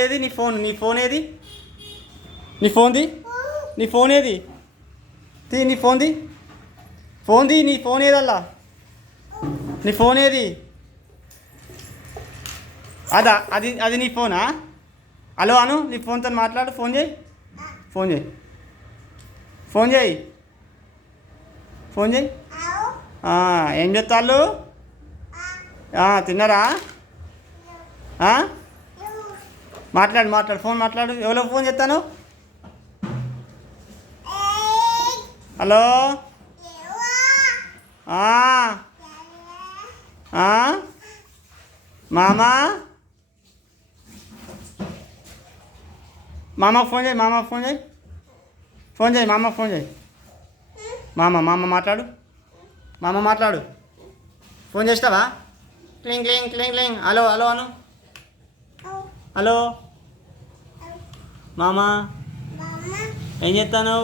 ఏది నీ ఫోన్ ఏది? నీ ఫోన్ది నీ ఫోన్ ఏది? నీ ఫోన్ది నీ ఫోన్ ఏదల్లా? నీ ఫోన్ ఏది? అదా అది నీ ఫోనా? హలో అను, నీ ఫోన్తో మాట్లాడు. ఫోన్ చేయి ఫోన్ చేయి ఫోన్ చేయి ఫోన్ చేయి. ఏం చెప్తాళ్ళు? తిన్నారా? మాట్లాడు ఫోన్ మాట్లాడు. ఎవరో ఫోన్ చేస్తాను? హలో మామా ఫోన్ చేయి. మామ మాట్లాడు. మాట్లాడు. ఫోన్ చేస్తావా? క్లింగ్ క్లింగ్ క్లింగ్ క్లింగ్. హలో అను. హలో మామా, ఏం చేస్తాను?